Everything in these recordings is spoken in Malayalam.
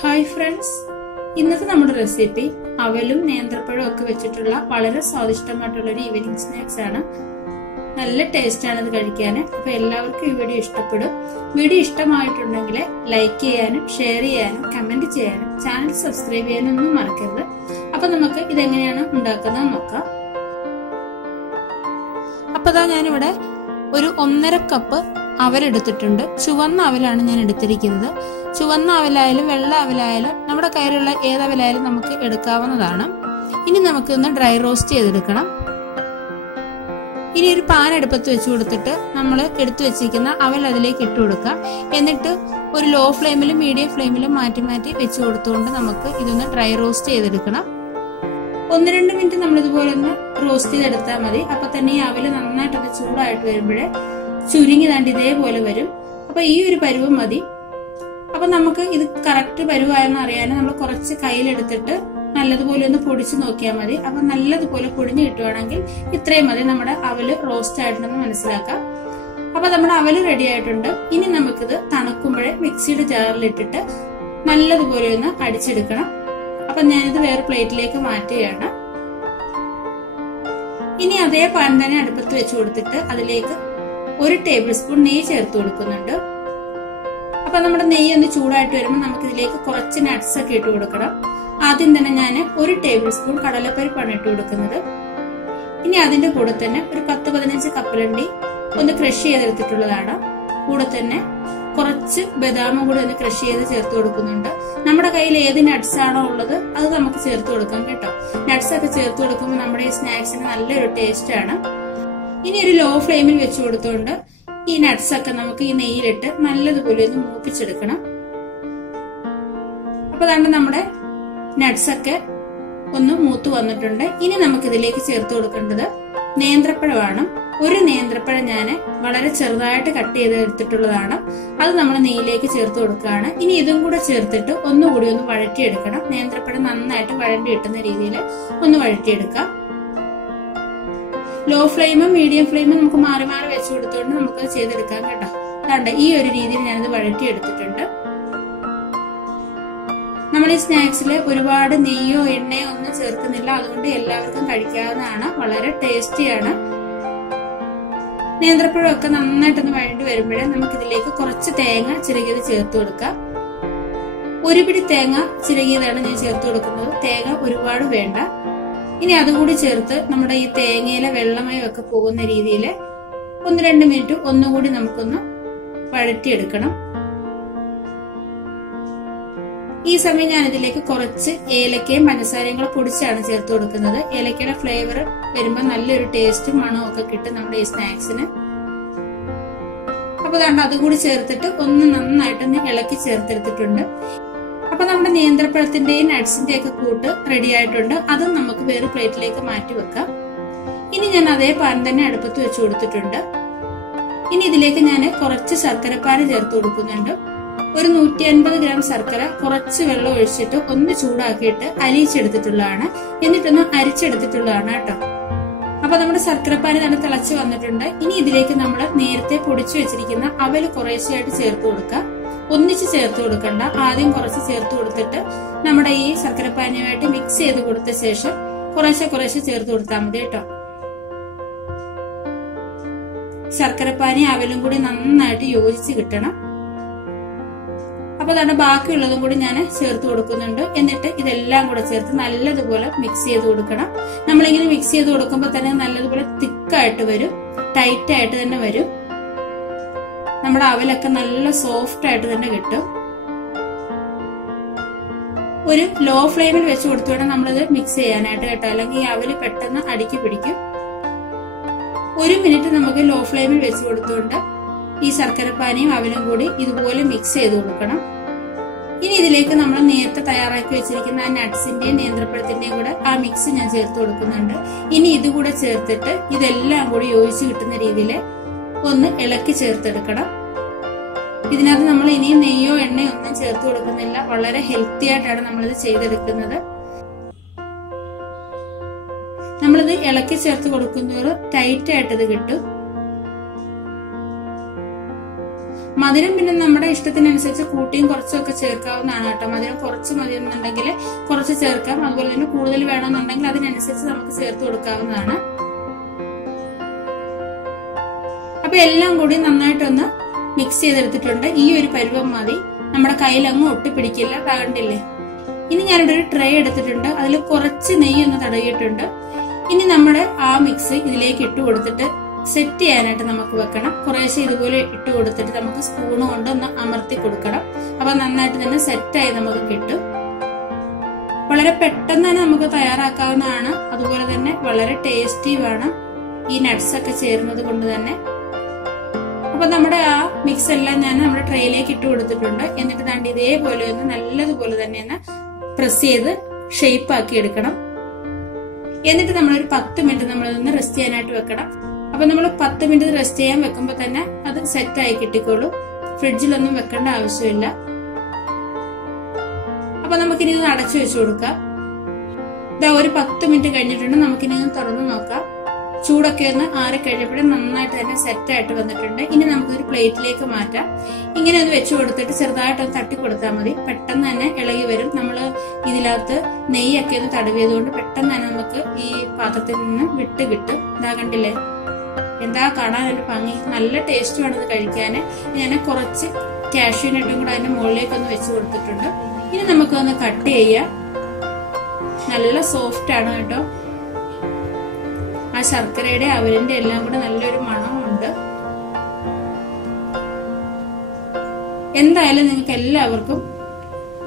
ഹായ് ഫ്രണ്ട്സ്, ഇന്നത്തെ നമ്മുടെ റെസിപ്പി അവലും നേന്ത്രപ്പഴവും ഒക്കെ വെച്ചിട്ടുള്ള വളരെ സ്വാദിഷ്ടമായിട്ടുള്ള ഒരു ഈവനിങ് സ്നാക്സ് ആണ്. നല്ല ടേസ്റ്റ് ആണ് ഇത് കഴിക്കാൻ. അപ്പൊ എല്ലാവർക്കും ഈ വീഡിയോ ഇഷ്ടപ്പെടും. വീഡിയോ ഇഷ്ടമായിട്ടുണ്ടെങ്കിൽ ലൈക്ക് ചെയ്യാനും ഷെയർ ചെയ്യാനും കമന്റ് ചെയ്യാനും ചാനൽ സബ്സ്ക്രൈബ് ചെയ്യാനും ഒന്നും മറക്കരുത്. അപ്പൊ നമുക്ക് ഇതെങ്ങനെയാണ് ഉണ്ടാക്കുന്നത് നോക്കാം. അപ്പൊ ഞാനിവിടെ ഒരു 1.5 കപ്പ് അവലെടുത്തിട്ടുണ്ട്. ചുവന്ന അവലാണ് ഞാൻ എടുത്തിരിക്കുന്നത്. ചുവന്ന അവലായാലും വെള്ള അവലായാലും നമ്മുടെ കയ്യിലുള്ള ഏതവലായാലും നമുക്ക് എടുക്കാവുന്നതാണ്. ഇനി നമുക്കൊന്ന് ഡ്രൈ റോസ്റ്റ് ചെയ്തെടുക്കണം. ഇനി ഒരു പാൻ അടുപ്പത്ത് വെച്ച് കൊടുത്തിട്ട് നമ്മൾ എടുത്തു വെച്ചിരിക്കുന്ന അവൽ അതിലേക്ക് ഇട്ട് കൊടുക്കാം. എന്നിട്ട് ഒരു ലോ ഫ്ലെയിമിലും മീഡിയം ഫ്ലെയിമിലും മാറ്റി മാറ്റി വെച്ച് കൊടുത്തുകൊണ്ട് നമുക്ക് ഇതൊന്ന് ഡ്രൈ റോസ്റ്റ് ചെയ്തെടുക്കണം. 1-2 മിനിറ്റ് നമ്മൾ ഇതുപോലെ ഒന്ന് റോസ്റ്റ് ചെയ്തെടുത്താൽ മതി. അപ്പൊ തന്നെ ഈ അവല് നന്നായിട്ടൊന്ന് ചൂടായിട്ട് വരുമ്പോഴേ ചുരുങ്ങി താണ്ട് ഇതേപോലെ വരും. അപ്പൊ ഈ ഒരു പരുവം മതി. അപ്പൊ നമുക്ക് ഇത് കറക്റ്റ് പരുവായെന്ന് അറിയാൻ നമ്മൾ കുറച്ച് കയ്യിലെടുത്തിട്ട് നല്ലതുപോലെ ഒന്ന് പൊടിച്ചു നോക്കിയാൽ മതി. അപ്പൊ നല്ലതുപോലെ പൊടിഞ്ഞു കിട്ടുവാണെങ്കിൽ ഇത്രയും മതി നമ്മുടെ അവല് റോസ്റ്റ് ആയിട്ടുണ്ടെന്ന് മനസ്സിലാക്കാം. അപ്പൊ നമ്മുടെ അവല് റെഡി ആയിട്ടുണ്ട്. ഇനി നമുക്കിത് തണുക്കുമ്പോഴേ മിക്സിയുടെ ജാറിലിട്ടിട്ട് നല്ലതുപോലെ ഒന്ന് അടിച്ചെടുക്കണം. അപ്പൊ ഞാനിത് വേറെ പ്ലേറ്റിലേക്ക് മാറ്റുകയാണ്. ഇനി അതേ പാൻ തന്നെ അടുപ്പത്ത് വെച്ച് കൊടുത്തിട്ട് അതിലേക്ക് 1 ടേബിൾ സ്പൂൺ നെയ്യ് ചേർത്ത് കൊടുക്കുന്നുണ്ട്. അപ്പൊ നമ്മുടെ നെയ്യ് ഒന്ന് ചൂടായിട്ട് വരുമ്പോൾ നമുക്ക് ഇതിലേക്ക് കുറച്ച് നട്ട്സ് ഒക്കെ ഇട്ട് കൊടുക്കണം. ആദ്യം തന്നെ ഞാൻ 1 ടേബിൾ സ്പൂൺ കടലപ്പരിപ്പാണ് ഇട്ട് കൊടുക്കുന്നത്. ഇനി അതിന്റെ കൂടെ തന്നെ ഒരു 10-15 കപ്പലണ്ടി ഒന്ന് ക്രഷ് ചെയ്തെടുത്തിട്ടുള്ളതാണ്. കൂടെ തന്നെ കുറച്ച് ബദാമും കൂടെ ഒന്ന് ക്രഷ് ചെയ്ത് ചേർത്ത് കൊടുക്കുന്നുണ്ട്. നമ്മുടെ കയ്യിൽ ഏത് നട്ട്സ് ആണോ ഉള്ളത് അത് നമുക്ക് ചേർത്ത് കൊടുക്കാം കേട്ടോ. നട്ട്സ് ഒക്കെ ചേർത്ത് കൊടുക്കുമ്പോൾ നമ്മുടെ ഈ സ്നാക്സിന് നല്ലൊരു ടേസ്റ്റ് ആണ്. ഇനി ഒരു ലോ ഫ്ലെയിമിൽ വെച്ച് കൊടുത്തുകൊണ്ട് ഈ നട്ട്സ് ഒക്കെ നമുക്ക് ഈ നെയ്യിലിട്ട് നല്ലതുപോലെ ഒന്ന് മൂപ്പിച്ചെടുക്കണം. അപ്പൊ അതുകൊണ്ട് നമ്മുടെ നട്ട്സ് ഒക്കെ ഒന്ന് മൂത്ത് വന്നിട്ടുണ്ട്. ഇനി നമുക്ക് ഇതിലേക്ക് ചേർത്ത് കൊടുക്കേണ്ടത് നേന്ത്രപ്പഴമാണ്. ഒരു നേന്ത്രപ്പഴം ഞാൻ വളരെ ചെറുതായിട്ട് കട്ട് ചെയ്ത് എടുത്തിട്ടുള്ളതാണ്. അത് നമ്മൾ നെയ്യിലേക്ക് ചേർത്ത് കൊടുക്കുകയാണ്. ഇനി ഇതും കൂടെ ചേർത്തിട്ട് ഒന്നുകൂടി ഒന്ന് വഴറ്റിയെടുക്കണം. നേന്ത്രപ്പഴം നന്നായിട്ട് വഴണ്ടി കിട്ടുന്ന രീതിയിൽ ഒന്ന് വഴറ്റിയെടുക്കാം. ലോ ഫ്ലെയിമും മീഡിയം ഫ്ലെയിമും നമുക്ക് മാറി മാറി വെച്ച് കൊടുത്തുകൊണ്ട് നമുക്ക് ചെയ്തെടുക്കാം കേട്ടോ. അതുകൊണ്ട് ഈ ഒരു രീതിയിൽ ഞാനിത് വഴറ്റിയെടുത്തിട്ടുണ്ട്. നമ്മൾ ഈ സ്നാക്സിൽ ഒരുപാട് നെയ്യോ എണ്ണയോ ഒന്നും ചേർക്കുന്നില്ല. അതുകൊണ്ട് എല്ലാവർക്കും കഴിക്കാവുന്നതാണ്. വളരെ ടേസ്റ്റിയാണ്. നേന്ത്രപ്പഴം ഒക്കെ നന്നായിട്ടൊന്ന് വഴണ്ടി വരുമ്പോഴേ നമുക്ക് ഇതിലേക്ക് കുറച്ച് തേങ്ങ ചിരകിയത് ചേർത്ത് കൊടുക്കാം. 1 പിടി തേങ്ങ ചിരകിയതാണ് ഞാൻ ചേർത്ത് കൊടുക്കുന്നത്. തേങ്ങ ഒരുപാട് വേണ്ട. ഇനി അതുകൂടി ചേർത്ത് നമ്മുടെ ഈ തേങ്ങയിലെ വെള്ളമയം ഒക്കെ പോകുന്ന രീതിയിൽ 1-2 മിനിറ്റ് ഒന്നുകൂടി നമുക്കൊന്ന് വഴറ്റിയെടുക്കണം. ഈ സമയം ഞാൻ ഇതിലേക്ക് കുറച്ച് ഏലക്കയും പഞ്ചസാരയും കൂടെ പൊടിച്ചാണ് ചേർത്ത് കൊടുക്കുന്നത്. ഏലക്കയുടെ ഫ്ലേവർ വരുമ്പോൾ നല്ലൊരു ടേസ്റ്റും മണവും ഒക്കെ കിട്ടും നമ്മുടെ ഈ സ്നാക്സിന്. അപ്പൊ അതുകൂടി ചേർത്തിട്ട് ഒന്ന് നന്നായിട്ടൊന്ന് ഇളക്കി ചേർത്തെടുത്തിട്ടുണ്ട്. അപ്പൊ നമ്മുടെ നേന്ത്രപ്പഴത്തിന്റെയും നട്ട്സിന്റെയും ഒക്കെ കൂട്ട് റെഡി ആയിട്ടുണ്ട്. അതും നമുക്ക് വേറെ പ്ലേറ്റിലേക്ക് മാറ്റി വെക്കാം. ഇനി ഞാൻ അതേ പാൻ തന്നെ അടുപ്പത്ത് വെച്ച് കൊടുത്തിട്ടുണ്ട്. ഇനി ഇതിലേക്ക് ഞാൻ കുറച്ച് ശർക്കരപ്പാനി ചേർത്ത് കൊടുക്കുന്നുണ്ട്. ഒരു 150 ഗ്രാം ശർക്കര കുറച്ച് വെള്ളം ഒഴിച്ചിട്ട് ഒന്ന് ചൂടാക്കിയിട്ട് അലിയിച്ചെടുത്തിട്ടുള്ളതാണ്. എന്നിട്ടൊന്ന് അരിച്ചെടുത്തിട്ടുള്ളതാണ് കേട്ടോ. അപ്പൊ നമ്മുടെ ശർക്കരപ്പാനി തന്നെ തിളച്ച് വന്നിട്ടുണ്ട്. ഇനി ഇതിലേക്ക് നമ്മൾ നേരത്തെ പൊടിച്ചു വെച്ചിരിക്കുന്ന അവല് കുറേശ്ശെയായിട്ട് ചേർത്ത് കൊടുക്കാം. ഒന്നിച്ച് ചേർത്ത് കൊടുക്കണ്ട. ആദ്യം കുറച്ച് ചേർത്ത് കൊടുത്തിട്ട് നമ്മുടെ ഈ ശർക്കരപ്പാനിയുമായിട്ട് മിക്സ് ചെയ്ത് കൊടുത്ത ശേഷം കുറേശ്ശെ ചേർത്ത് കൊടുത്താൽ മതി കേട്ടോ. ശർക്കരപ്പാനി അവലും കൂടി നന്നായിട്ട് യോജിച്ച് കിട്ടണം. അപ്പൊ ബാക്കിയുള്ളതും കൂടി ഞാൻ ചേർത്ത് കൊടുക്കുന്നുണ്ട്. എന്നിട്ട് ഇതെല്ലാം കൂടെ ചേർത്ത് നല്ലതുപോലെ മിക്സ് ചെയ്ത് കൊടുക്കണം. നമ്മളിങ്ങനെ മിക്സ് ചെയ്ത് കൊടുക്കുമ്പോൾ തന്നെ നല്ലതുപോലെ തിക്കായിട്ട് വരും, ടൈറ്റ് ആയിട്ട് തന്നെ വരും. നമ്മുടെ അവലൊക്കെ നല്ല സോഫ്റ്റ് ആയിട്ട് തന്നെ കിട്ടും. ഒരു ലോ ഫ്ലെയിമിൽ വെച്ച് കൊടുത്തു വേണം നമ്മളിത് മിക്സ് ചെയ്യാനായിട്ട് കേട്ടോ. അല്ലെങ്കിൽ ഈ അവല് പെട്ടെന്ന് അടിക്ക് പിടിക്കും. 1 മിനിറ്റ് നമുക്ക് ലോ ഫ്ലെയിമിൽ വെച്ച് കൊടുത്തുകൊണ്ട് ഈ ശർക്കരപ്പാനിയും അവലും കൂടി ഇതുപോലെ മിക്സ് ചെയ്ത് കൊടുക്കണം. ഇനി ഇതിലേക്ക് നമ്മൾ നേരത്തെ തയ്യാറാക്കി വെച്ചിരിക്കുന്ന ആ നട്ട്സിന്റെയും നേന്ത്രപ്പഴത്തിന്റെയും കൂടെ ആ മിക്സ് ഞാൻ ചേർത്ത് കൊടുക്കുന്നുണ്ട്. ഇനി ഇതുകൂടെ ചേർത്തിട്ട് ഇതെല്ലാം കൂടി യോജിച്ച് കിട്ടുന്ന രീതിയിൽ ഒന്ന് ഇളക്കി ചേർത്തെടുക്കണം. ഇതിനകത്ത് നമ്മൾ ഇനിയും നെയ്യോ എണ്ണയോ ഒന്നും ചേർത്ത് കൊടുക്കുന്നില്ല. വളരെ ഹെൽത്തി ആയിട്ടാണ് നമ്മളിത് ചെയ്തെടുക്കുന്നത്. നമ്മളിത് ഇളക്കി ചേർത്ത് കൊടുക്കുന്നതോറും ടൈറ്റ് ആയിട്ട് ഇത് കിട്ടും. മധുരം പിന്നെ നമ്മുടെ ഇഷ്ടത്തിനനുസരിച്ച് കൂട്ടിയും കുറച്ചും ഒക്കെ ചേർക്കാവുന്നതാണ് കേട്ടോ. മധുരം കുറച്ച് മതിയെന്നുണ്ടെങ്കിൽ കുറച്ച് ചേർക്കാം, അതുപോലെ തന്നെ കൂടുതൽ വേണമെന്നുണ്ടെങ്കിൽ അതിനനുസരിച്ച് നമുക്ക് ചേർത്ത് കൊടുക്കാവുന്നതാണ്. അപ്പൊ എല്ലാം കൂടി നന്നായിട്ടൊന്ന് മിക്സ് ചെയ്തെടുത്തിട്ടുണ്ട്. ഈ ഒരു പരുവം മതി, നമ്മുടെ കയ്യിലങ്ങ് ഒട്ടിപ്പിടിക്കില്ല. കണ്ടില്ലേ? ഇനി ഞാനിവിടെ ഒരു ട്രേ എടുത്തിട്ടുണ്ട്, അതിൽ കുറച്ച് നെയ്യ് ഒന്ന് തടവിയിട്ടുണ്ട്. ഇനി നമ്മുടെ ആ മിക്സ് ഇതിലേക്ക് ഇട്ട് കൊടുത്തിട്ട് സെറ്റ് ചെയ്യാനായിട്ട് നമുക്ക് വെക്കണം. കുറേശ്ശെ ഇതുപോലെ ഇട്ട് കൊടുത്തിട്ട് നമുക്ക് സ്പൂണ് കൊണ്ട് ഒന്ന് അമർത്തി കൊടുക്കണം. അപ്പൊ നന്നായിട്ട് തന്നെ സെറ്റായി നമുക്ക് കിട്ടും. വളരെ പെട്ടെന്ന് തന്നെ നമുക്ക് തയ്യാറാക്കാവുന്നതാണ്. അതുപോലെ തന്നെ വളരെ ടേസ്റ്റിയുമാണ് ഈ നട്ട്സ് ഒക്കെ ചേരുന്നത് കൊണ്ട് തന്നെ. അപ്പൊ നമ്മുടെ ആ മിക്സ് എല്ലാം ഞാൻ നമ്മുടെ ട്രേയിലേക്ക് ഇട്ട് കൊടുത്തിട്ടുണ്ട്. എന്നിട്ട് ദാണ്ട് ഇതേപോലെ ഒന്ന് നല്ലതുപോലെ തന്നെ ഒന്ന് പ്രസ് ചെയ്ത് ഷേപ്പ് ആക്കി എടുക്കണം. എന്നിട്ട് നമ്മളൊരു 10 മിനിറ്റ് നമ്മളതൊന്ന് റെസ്റ്റ് ചെയ്യാനായിട്ട് വെക്കണം. അപ്പൊ നമ്മൾ 10 മിനിറ്റ് റെസ്റ്റ് ചെയ്യാൻ വെക്കുമ്പോൾ തന്നെ അത് സെറ്റ് ആയി കിട്ടിക്കോളൂ. ഫ്രിഡ്ജിലൊന്നും വെക്കേണ്ട ആവശ്യമില്ല. അപ്പൊ നമുക്കിനി ഇത് അടച്ചു വെച്ചു കൊടുക്കാം. ഇതാ ഒരു 10 മിനിറ്റ് കഴിഞ്ഞിട്ടുണ്ട്. നമുക്കിനി ഒന്ന് തുറന്നു നോക്കാം. ചൂടൊക്കെ ഒന്ന് ആറിക്കഴിഞ്ഞപ്പോഴേ നന്നായിട്ട് തന്നെ സെറ്റ് ആയിട്ട് വന്നിട്ടുണ്ട്. ഇനി നമുക്കൊരു പ്ലേറ്റിലേക്ക് മാറ്റാം. ഇങ്ങനെ ഒന്ന് വെച്ചു കൊടുത്തിട്ട് ചെറുതായിട്ടൊന്ന് തട്ടി കൊടുത്താൽ മതി. പെട്ടെന്ന് തന്നെ ഇളകി വരും. നമ്മൾ ഇതിനകത്ത് നെയ്യൊക്കെ ഒന്ന് തടവിയതുകൊണ്ട് പെട്ടെന്ന് തന്നെ നമുക്ക് ഈ പാത്രത്തിൽ നിന്ന് വിട്ട് കിട്ടും. ഇതാ കണ്ടില്ലേ, എന്താ കാണാനൊരു ഭംഗി, നല്ല ടേസ്റ്റുമാണ് ഇത് കഴിക്കാന്. ഞാൻ കുറച്ച് കാഷ്യൂനട്ടും കൂടെ അതിന്റെ മുകളിലേക്ക് ഒന്ന് വെച്ച് കൊടുത്തിട്ടുണ്ട്. ഇനി നമുക്കൊന്ന് കട്ട് ചെയ്യാം. നല്ല സോഫ്റ്റ് ആണ് കേട്ടോ. ആ ശർക്കരയുടെ അവലിന്റെ എല്ലാം കൂടെ നല്ലൊരു മണമുണ്ട്. എന്തായാലും നിങ്ങൾക്ക് എല്ലാവർക്കും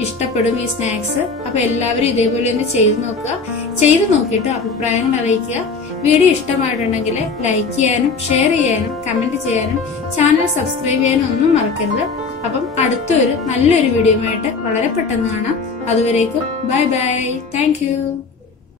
ഇഷ്ടപ്പെടും ഈ സ്നാക്സ്. അപ്പൊ എല്ലാവരും ഇതേപോലെ ഒന്ന് ചെയ്ത് നോക്കുക. ചെയ്ത് നോക്കിയിട്ട് അഭിപ്രായങ്ങൾ അറിയിക്കുക. വീഡിയോ ഇഷ്ടമായിട്ടുണ്ടെങ്കിൽ ലൈക്ക് ചെയ്യാനും ഷെയർ ചെയ്യാനും കമന്റ് ചെയ്യാനും ചാനൽ സബ്സ്ക്രൈബ് ചെയ്യാനും ഒന്നും മറക്കരുത്. അപ്പം അടുത്തൊരു നല്ലൊരു വീഡിയോയുമായിട്ട് വളരെ പെട്ടെന്ന് കാണാം. അതുവരേക്കും ബൈ ബൈ. Thank you.